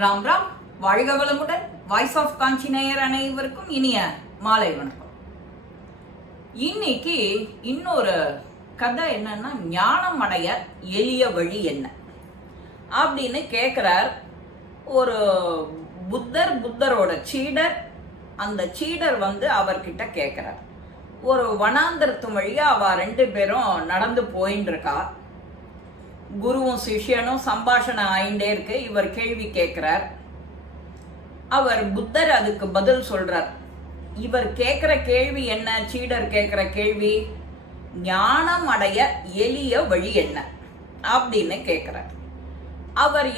ராம் ராம். வாழ்க வளமுடன். Voice of காஞ்சி நேயர் அனைவருக்கும் இனிய மாலை வணக்கம். இன்னைக்கு இன்னொரு கதை என்னன்னா, ஞானம் அடைய எளிய வழி என்ன அப்படின்னு கேட்கிறார் ஒரு புத்தரோட சீடர். அந்த சீடர் அவர்கிட்ட கேட்கிறார். ஒரு வனாந்தரத்து வழியா அவ ரெண்டு பேரும் நடந்து போயின்னு இருக்கா. குருவும் சிஷ்யனும் சம்பாஷணம் ஆயிண்டே இருக்கு. இவர் கேள்வி கேட்கிறார். அவர் புத்தர் அதுக்கு பதில் சொல்றார். இவர் கேட்கிற கேள்வி என்ன? சீடர் கேட்கிற கேள்வி, ஞானம் அடைய எளிய வழி என்ன அப்படின்னு கேட்கிறார். அவர்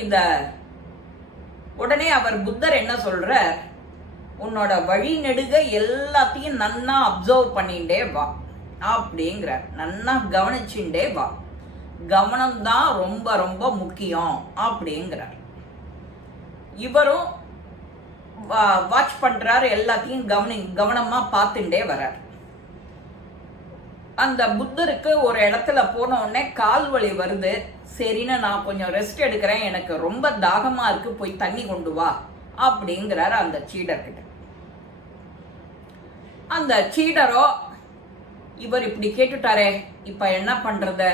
உடனே அவர் புத்தர் என்ன சொல்றார், உன்னோட வழி நெடுக எல்லாத்தையும் நன்னா அப்சர்வ் பண்ணிட்டே வா அப்படிங்கிறார். நன்னா கவனிச்சுட்டே வா, கவனம் தான் ரொம்ப ரொம்ப முக்கியம் அப்படிங்கிறார். இவரும் வாட்ச் பண்றாரு, எல்லாத்தையும் கவனமா பார்த்துட்டே வர்றார். அந்த புத்தருக்கு ஒரு இடத்துல போன உடனே கால் வலி வருது. சரின்னு நான் கொஞ்சம் ரெஸ்ட் எடுக்கிறேன், எனக்கு ரொம்ப தாகமா இருக்கு, போய் தண்ணி கொண்டு வா அப்படிங்கிறாரு அந்த சீடர்கிட்ட. அந்த சீடரோ, இவர் இப்படி கேட்டுட்டாரே, இப்ப என்ன பண்றது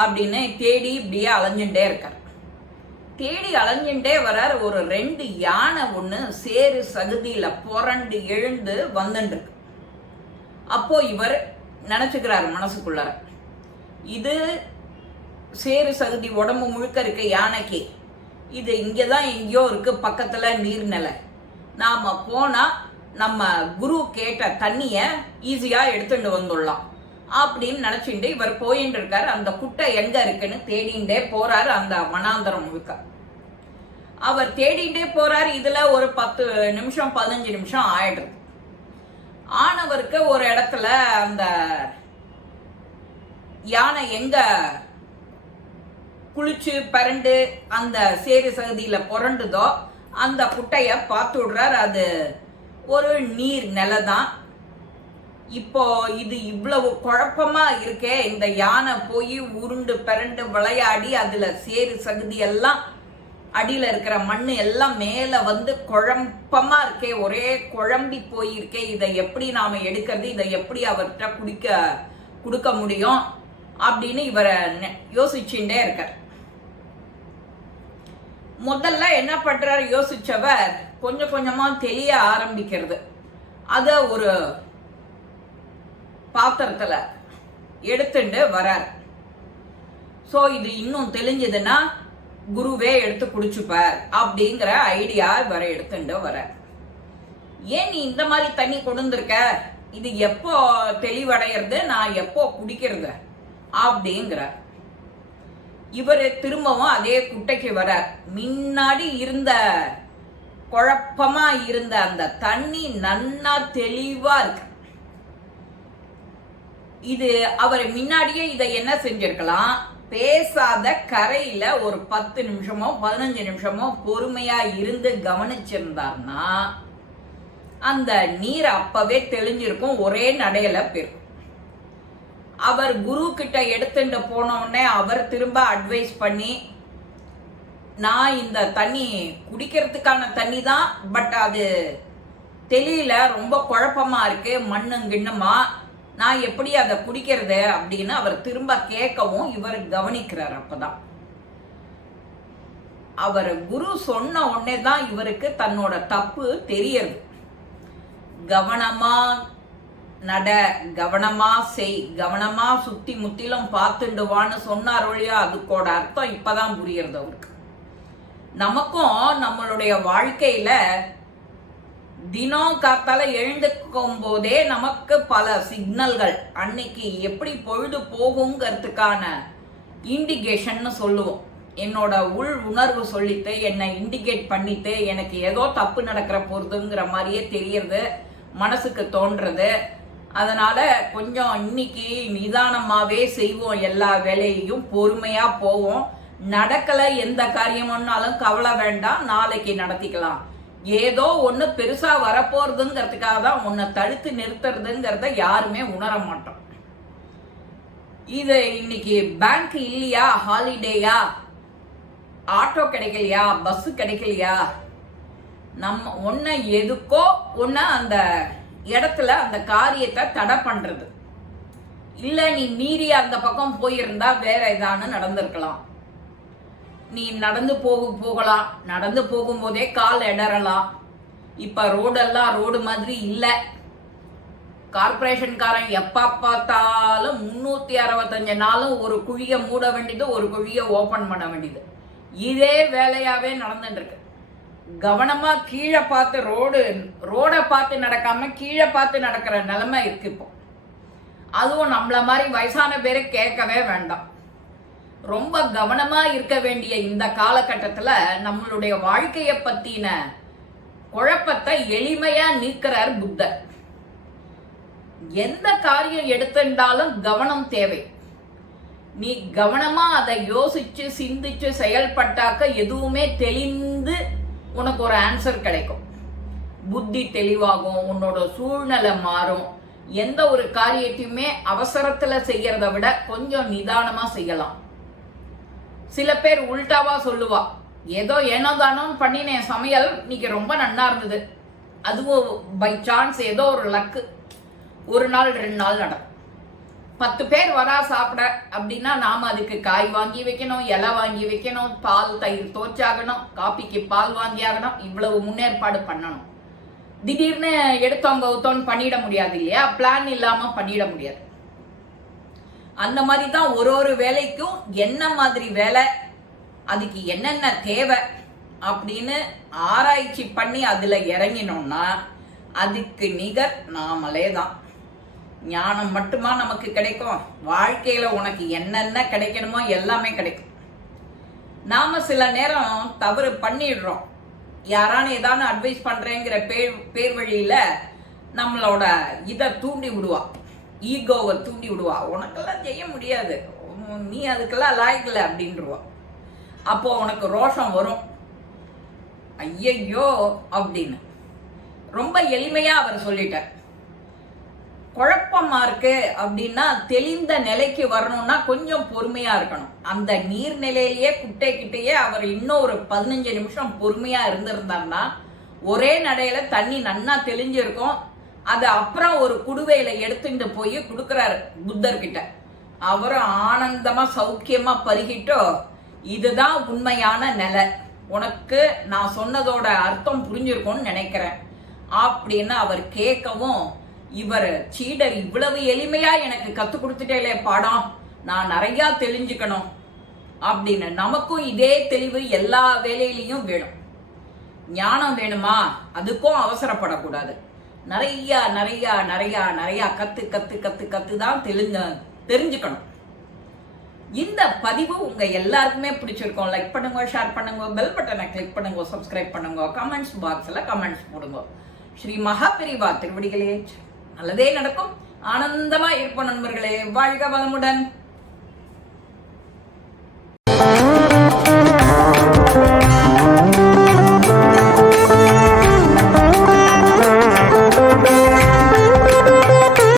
அப்படின்னு தேடி இப்படியே அலைஞ்சுட்டே இருக்கார். தேடி அலைஞ்சுட்டே வரார். ஒரு 2 யானை ஒண்ணு சேரு சகுதியில புரண்டு எழுந்து வந்துருக்கு. அப்போ இவர் நினைச்சுக்கிறார் மனசுக்குள்ளார, இது சேரு சகுதி உடம்பு முழுக்க இருக்கு யானைக்கு, இது இங்கதான் எங்கேயோ இருக்கு, பக்கத்துல நீர்நிலை, நாம போனா நம்ம குரு கேட்ட தண்ணிய ஈஸியா எடுத்துட்டு வந்துடலாம் அப்படின்னு நினைச்சுட்டு இவர் போயிட்டு இருக்காரு. அந்த குட்டை எங்க இருக்குன்னு தேடிண்டே போறாரு. அந்த வனாந்தரம் முழுக்க அவர் தேடிண்டே போறாரு. இதுல ஒரு 10 நிமிஷம் 15 நிமிஷம் ஆயிடுது. ஆனவருக்கு ஒரு இடத்துல அந்த யானை எங்க குளிச்சு பரண்டு அந்த சேரு சகுதியில புரண்டுதோ அந்த குட்டைய பார்த்து விடுறார். அது ஒரு நீர் நிலைதான். இப்போ இது இவ்வளவு குழப்பமா இருக்கே, இந்த யானை போய் உருண்டு பிறண்டு விளையாடி அதுல சேரு சகுதி எல்லாம் அடியில இருக்கிற மண்ணு எல்லாம் மேல குழப்பமா இருக்கே, ஒரே குழம்பி போயிருக்கே, இதை எப்படி நாம எடுக்கிறது, இதை எப்படி அவர்கிட்ட கொடுக்க முடியும் அப்படின்னு இவரை யோசிச்சுட்டே இருக்கார். முதல்ல என்ன பண்றாரு யோசிச்சவர், கொஞ்சம் கொஞ்சமா தெரிய ஆரம்பிக்கிறது. அத ஒரு பாத்திரத்துல எடுத்துட்டு வரார். சோ இது இன்னும் தெளிஞ்சதுன்னா குருவே எடுத்து குடிச்சுப்பார் அப்படிங்கிற ஐடியா வர எடுத்துட்டு வரார். ஏன் நீ இந்த மாதிரி தண்ணி கொடுந்திருக்க, இது எப்போ தெளிவடைகிறது, நான் எப்போ குடிக்கிறது அப்படிங்கிற. இவரு திரும்பவும் அதே குட்டைக்கு வரார். முன்னாடி இருந்த குழப்பமா இருந்த அந்த தண்ணி நன்னா தெளிவா இருக்கு. இது அவர் முன்னாடியே இதை என்ன செஞ்சிருக்கலாம், பேசாத கரையில ஒரு 10 நிமிஷமோ 15 நிமிஷமோ பொறுமையா இருந்து கவனிச்சிருந்தார்னா அந்த நீர் அப்பவே தெளிஞ்சிருக்கும், ஒரே நடையில போயிருக்கும். அவர் குரு கிட்ட எடுத்துட்டு போன உடனே அவர் திரும்ப அட்வைஸ் பண்ணி, நான் இந்த தண்ணி குடிக்கிறதுக்கான தண்ணி தான், பட் அது தெரியல, ரொம்ப குழப்பமா இருக்கு, மண்ணு கிண்ணமா, நான் எப்படி அதை குடிக்கிறது அப்படின்னு அவர் திரும்ப கேட்கவும் இவர் கவனிக்கிறார். அப்பதான் அவர் குரு சொன்ன உடனே தான் இவருக்கு தன்னோட தப்பு தெரியறது. கவனமா நட, கவனமா செய், கவனமா சுத்தி முத்திலும் பார்த்துண்டுவான்னு சொன்னார் ஒழியா அதுக்கோட அர்த்தம் இப்பதான் புரியுறது அவருக்கு. நமக்கும் நம்மளுடைய வாழ்க்கையில தினம் காத்தால எழுந்துக்கும் போதே நமக்கு பல சிக்னல்கள், அன்னைக்கு எப்படி பொழுது போகுங்கிறதுக்கான இண்டிகேஷன் சொல்லுவோம். என்னோட உள் உணர்வு சொல்லிட்டு என்னை இண்டிகேட் பண்ணிட்டு எனக்கு ஏதோ தப்பு நடக்கிற போறதுங்கிற மாதிரியே தெரியறது, மனசுக்கு தோன்றது. அதனால கொஞ்சம் இன்னைக்கு நிதானமாவே செய்வோம், எல்லா வேலையையும் பொறுமையா போவோம். நடக்கல எந்த காரியம்னாலும் கவலை வேண்டாம், நாளைக்கு நடத்திக்கலாம். ஏதோ ஒண்ணு பெருசா வரப்போறதுங்கிறதுக்காக தான் உன்னை தடுத்து நிறுத்துறதுங்கிறத யாருமே உணர மாட்டோம். இது இன்னைக்கு பேங்க் இல்லையா, ஹாலிடேயா ஆட்டோ கிடைக்கலையா, பஸ் கிடைக்கலையா, நம்ம ஒன்ன எதுக்கோ ஒன்ன அந்த இடத்துல அந்த காரியத்தை தடை பண்றது. இல்ல நீ மீறி அந்த பக்கம் போயிருந்தா வேற ஏதானு நடந்திருக்கலாம். நீ நடந்து போகலாம், நடந்து போகும்போதே கால் இடறலாம். இப்ப ரோடெல்லாம் ரோடு மாதிரி இல்ல. கார்பரேஷன்காரன் எப்ப பார்த்தாலும் 365 நாளும் ஒரு குழிய மூட வேண்டியது, ஒரு குழிய ஓபன் பண்ண வேண்டியது. இதே வேலையாவே நடந்துட்டு இருக்கு. கவனமா கீழே பார்த்து ரோட பார்த்து நடக்காம கீழே பார்த்து நடக்கிற நிலைமை இருக்கு இப்போ. அதுவும் நம்மள மாதிரி வயசான பேரை கேட்கவே வேண்டாம். ரொம்ப கவனமா இருக்க வேண்டிய இந்த காலகட்டத்துல நம்மளுடைய வாழ்க்கைய பத்தின குழப்பத்தை எளிமையா நீக்கிறார் புத்தர். எந்த காரியம் எடுத்திருந்தாலும் கவனம் தேவை. நீ கவனமா அதை யோசிச்சு சிந்திச்சு செயல்பட்டாக்க எதுவுமே தெளிந்து உனக்கு ஒரு ஆன்சர் கிடைக்கும். புத்தி தெளிவாகும், உன்னோட சூழ்நிலை மாறும். எந்த ஒரு காரியத்தையுமே அவசரத்துல செய்யறத விட கொஞ்சம் நிதானமா செய்யலாம். சில பேர் உல்டாவா சொல்லுவா, ஏதோ ஏனோ தானோ பண்ணினேன் சமையல் இன்னைக்கு ரொம்ப நன்னா இருந்தது. அதுவும் பை சான்ஸ் ஏதோ ஒரு லக்கு, ஒரு நாள் 2 நாள் நடக்கும். 10 பேர் வரா சாப்பிட அப்படின்னா நாம அதுக்கு காய் வாங்கி வைக்கணும், இலை வாங்கி வைக்கணும், பால் தயிர் தோச்சாகணும், காப்பிக்கு பால் வாங்கி ஆகணும், இவ்வளவு முன்னேற்பாடு பண்ணணும். திடீர்னு எடுத்தோம் கவுத்தோன்னு பண்ணிட முடியாது இல்லையா, பிளான் இல்லாம பண்ணிட முடியாது. அந்த மாதிரி தான் ஒரு வேலைக்கும் என்ன மாதிரி வேலை, அதுக்கு என்னென்ன தேவை அப்படின்னு ஆராய்ச்சி பண்ணி அதுல இறங்கினோம்னா அதுக்கு நிகர் நாமளே தான். ஞானம் மட்டுமா நமக்கு கிடைக்கும்? வாழ்க்கையில உனக்கு என்னென்ன கிடைக்கணுமோ எல்லாமே கிடைக்கும். நாம சில நேரம் தவறு பண்ணிடுறோம். யாரான ஏதான அட்வைஸ் பண்றேங்கிற பேர் வழியில நம்மளோட இதை தூண்டி விடுவா, ஈகோவை தூண்டி விடுவா. உனக்கெல்லாம் செய்ய முடியாது, நீ அதுக்கெல்லாம் லாய்க்கல அப்படின்றவா. அப்போ உனக்கு ரோஷம் வரும், ஐயையோ அப்படின்னு. ரொம்ப எளிமையா அவர் சொல்லிட்டார். குழப்பமா இருக்கு அப்படின்னா தெளிந்த நிலைக்கு வரணும்னா கொஞ்சம் பொறுமையா இருக்கணும். அந்த நீர்நிலையிலேயே குட்டைக்கிட்டேயே அவர் இன்னும் ஒரு 15 நிமிஷம் பொறுமையா இருந்திருந்தார்னா ஒரே நடையில தண்ணி நன்னா தெளிஞ்சிருக்கும். அது அப்புறம் ஒரு குடுவையில எடுத்துட்டு போய் கொடுக்குறாரு புத்தர்கிட்ட. அவரும் ஆனந்தமா சௌக்கியமா பருகிட்டோ, இதுதான் உண்மையான நிலை, உனக்கு நான் சொன்னதோட அர்த்தம் புரிஞ்சிருக்கும்னு நினைக்கிறேன் அப்படின்னு அவர் கேட்கவும், இவர் சீடர் இவ்வளவு எளிமையா எனக்கு கத்து கொடுத்துட்டே பாடம், நான் நிறைய தெரிஞ்சுக்கணும் அப்படின்னு. நமக்கும் இதே தெளிவு எல்லா வேலையிலையும் வேணும். ஞானம் வேணுமா, அதுக்கும் அவசரப்படக்கூடாது. நிறைய நிறைய நிறைய நிறைய கத்து கத்து கத்து கத்து தான் தெரிஞ்சுக்கணும். இந்த பதிவு உங்க எல்லாருக்குமே பிடிச்சிருக்கும். லைக் பண்ணுங்க, ஷேர் பண்ணுங்க, பெல் பட்டனை கிளிக் பண்ணுங்க, சப்ஸ்கிரைப் பண்ணுங்க, கமெண்ட்ஸ் பாக்ஸ்ல கமெண்ட்ஸ் போடுங்க. ஸ்ரீ மகாபெரிவா திருவடிகளே நல்லதே நடக்கும். ஆனந்தமா இருப்போம் நண்பர்களே. வாழ்க வளமுடன்.